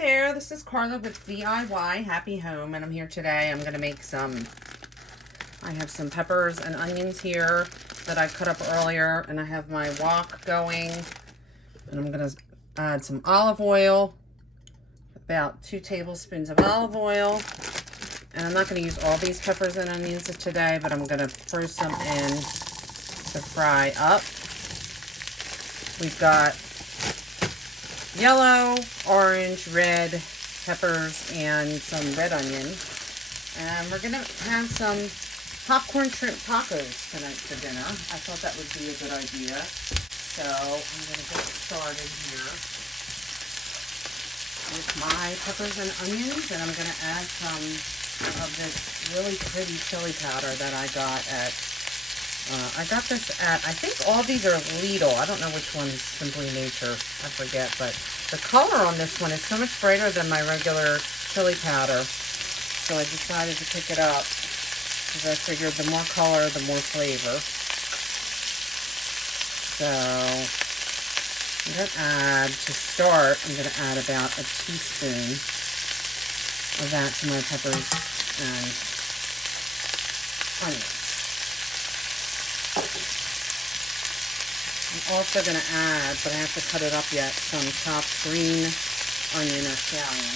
there, this is Carla with DIY Happy Home, and I'm here today. I'm going to make I have some peppers and onions here that I cut up earlier, and I have my wok going, and I'm going to add some olive oil, about 2 tablespoons of olive oil, and I'm not going to use all these peppers and onions today, but I'm going to throw some in to fry up. We've got yellow, orange, red peppers, and some red onion. And we're going to have some popcorn shrimp tacos tonight for dinner. I thought that would be a good idea. So I'm going to get started here with my peppers and onions. And I'm going to add some of this really pretty chili powder that I got at I got this at, I think all these are Lidl. I don't know which one's Simply Nature. I forget, but the color on this one is so much brighter than my regular chili powder. So I decided to pick it up because I figured the more color, the more flavor. So I'm going to add, to start, I'm going to add about a teaspoon of that to my peppers and onions. I'm also going to add, but I have to cut it up yet, some chopped green onion or scallion.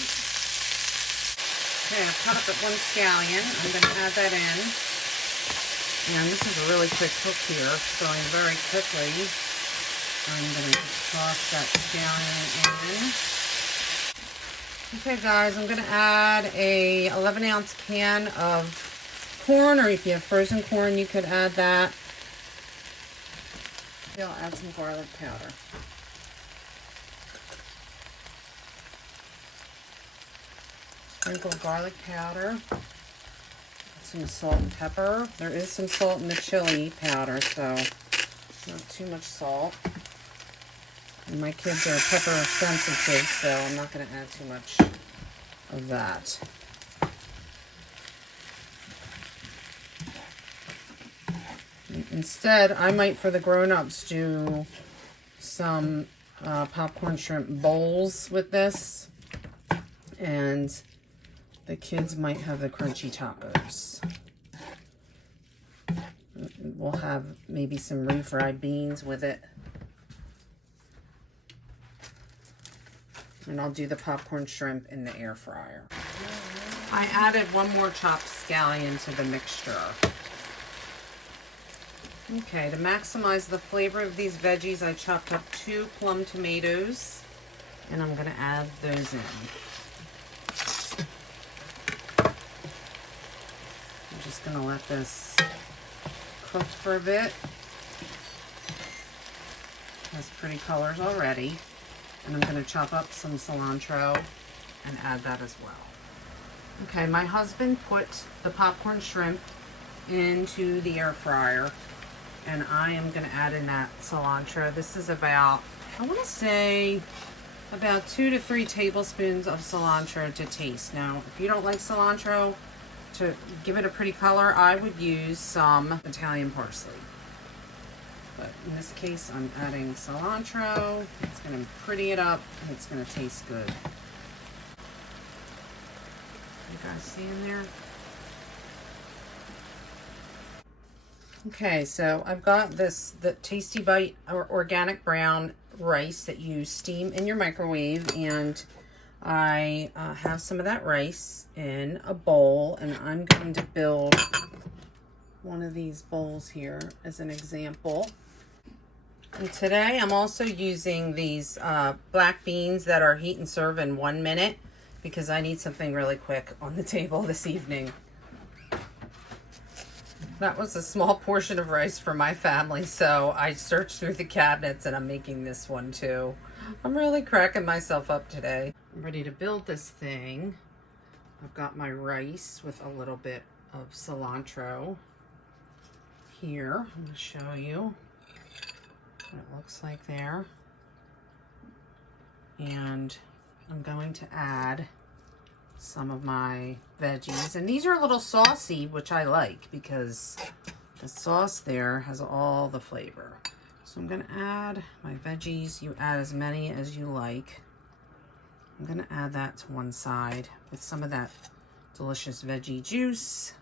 Okay, I've cut up 1 scallion. I'm going to add that in. And this is a really quick cook here. It's going very quickly. I'm going to toss that scallion in. Okay, guys, I'm going to add a 11-ounce can of corn, or if you have frozen corn, you could add that. I'll add some garlic powder. Sprinkle garlic powder. Some salt and pepper. There is some salt in the chili powder, so not too much salt. And my kids are pepper sensitive, so I'm not going to add too much of that. Instead, I might, for the grown-ups, do some popcorn shrimp bowls with this. And the kids might have the crunchy tacos. We'll have maybe some refried beans with it. And I'll do the popcorn shrimp in the air fryer. I added 1 more chopped scallion to the mixture. Okay, to maximize the flavor of these veggies, I chopped up 2 plum tomatoes, and I'm going to add those in. I'm just going to let this cook for a bit. It has pretty colors already. And I'm going to chop up some cilantro and add that as well. Okay, my husband put the popcorn shrimp into the air fryer. And I am going to add in that cilantro. This is about, I want to say, about 2 to 3 tablespoons of cilantro to taste. Now, if you don't like cilantro, to give it a pretty color, I would use some Italian parsley. But in this case, I'm adding cilantro. It's going to pretty it up, and it's going to taste good. You guys see in there? Okay, so I've got the Tasty Bite organic brown rice that you steam in your microwave, and I have some of that rice in a bowl, and I'm going to build one of these bowls here as an example. And today I'm also using these black beans that are heat and serve in 1 minute because I need something really quick on the table this evening. That was a small portion of rice for my family, so I searched through the cabinets and I'm making this one too. I'm really cracking myself up today. I'm ready to build this thing. I've got my rice with a little bit of cilantro here. I'm going to show you what it looks like there. And I'm going to add some of my veggies, and these are a little saucy, which I like because the sauce there has all the flavor. So I'm going to add my veggies. You add as many as you like. I'm gonna add that to one side with some of that delicious veggie juice.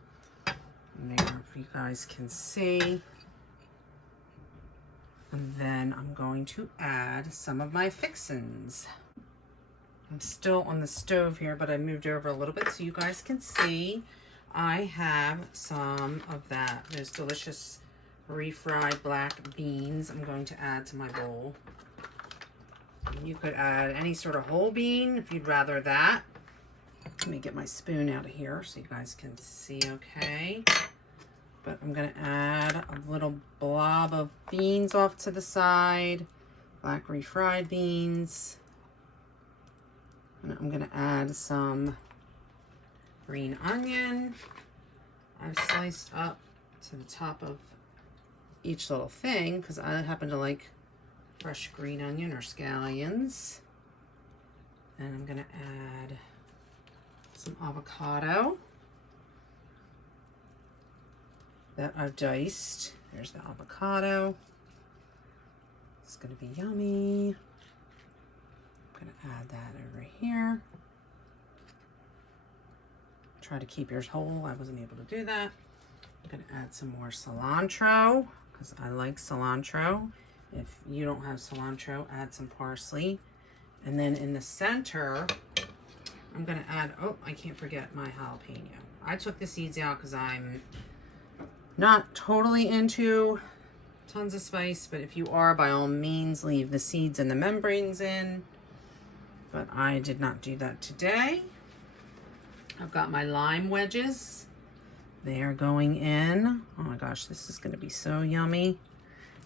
And there, if you guys can see. And then I'm going to add some of my fixins. I'm still on the stove here, but I moved over a little bit so you guys can see. I have some of those delicious refried black beans I'm going to add to my bowl. You could add any sort of whole bean if you'd rather that. Let me get my spoon out of here so you guys can see okay. But I'm gonna add a little blob of beans off to the side, black refried beans. And I'm gonna add some green onion. I've sliced up to the top of each little thing because I happen to like fresh green onion or scallions. And I'm gonna add some avocado that I've diced. There's the avocado. It's gonna be yummy. I'm gonna add that over here. Try to keep yours whole. I wasn't able to do that. I'm gonna add some more cilantro because I like cilantro. If you don't have cilantro, add some parsley. And then in the center, I'm gonna add, oh, I can't forget my jalapeno. I took the seeds out because I'm not totally into tons of spice, but if you are, by all means, leave the seeds and the membranes in. But I did not do that today. I've got my lime wedges. They are going in. Oh my gosh, this is gonna be so yummy.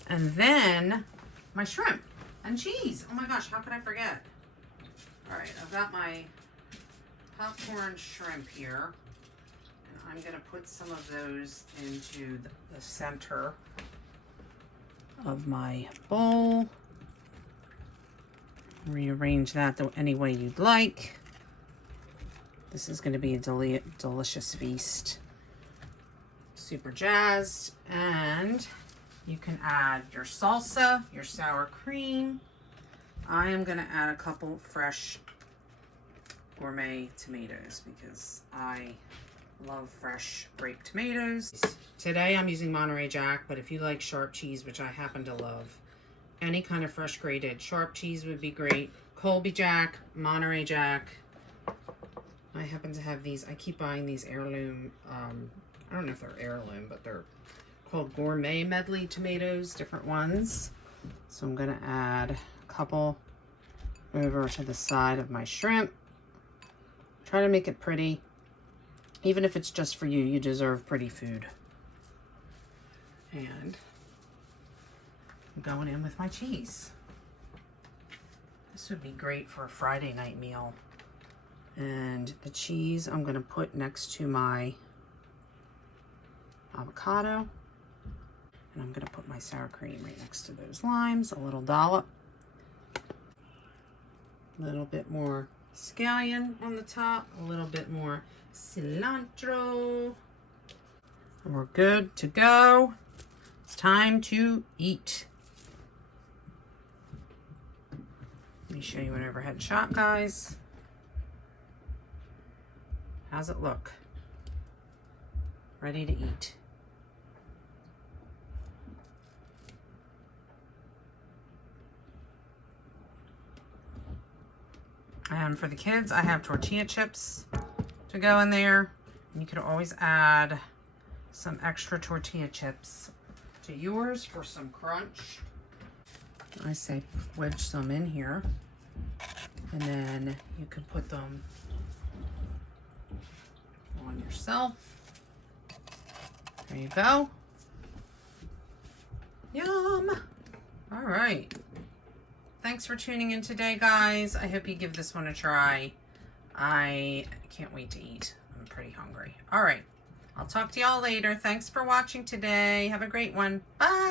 And then my shrimp and cheese. Oh my gosh, how could I forget? All right, I've got my popcorn shrimp here. I'm gonna put some of those into the center of my bowl. Rearrange that any way you'd like. This is gonna be a delicious feast. Super jazzed. And you can add your salsa, your sour cream. I am gonna add a couple fresh gourmet tomatoes because I love fresh grape tomatoes. Today I'm using Monterey Jack, but if you like sharp cheese, which I happen to love, any kind of fresh grated sharp cheese would be great. Colby Jack, Monterey Jack. I happen to have these. I keep buying these heirloom, I don't know if they're heirloom, but they're called gourmet medley tomatoes, different ones. So I'm gonna add a couple over to the side of my shrimp. Try to make it pretty. Even if it's just for you, you deserve pretty food. And I'm going in with my cheese. This would be great for a Friday night meal. And the cheese I'm gonna put next to my avocado. And I'm gonna put my sour cream right next to those limes, a little dollop. A little bit more scallion on the top, a little bit more cilantro. And we're good to go. It's time to eat. Let me show you an overhead shot, guys. How's it look? Ready to eat. And for the kids, I have tortilla chips to go in there. And you could always add some extra tortilla chips to yours for some crunch. I say wedge some in here. And then you could put them on yourself. There you go. Yum. All right. Thanks for tuning in today, guys. I hope you give this one a try. I can't wait to eat. I'm pretty hungry. All right. I'll talk to y'all later. Thanks for watching today. Have a great one. Bye.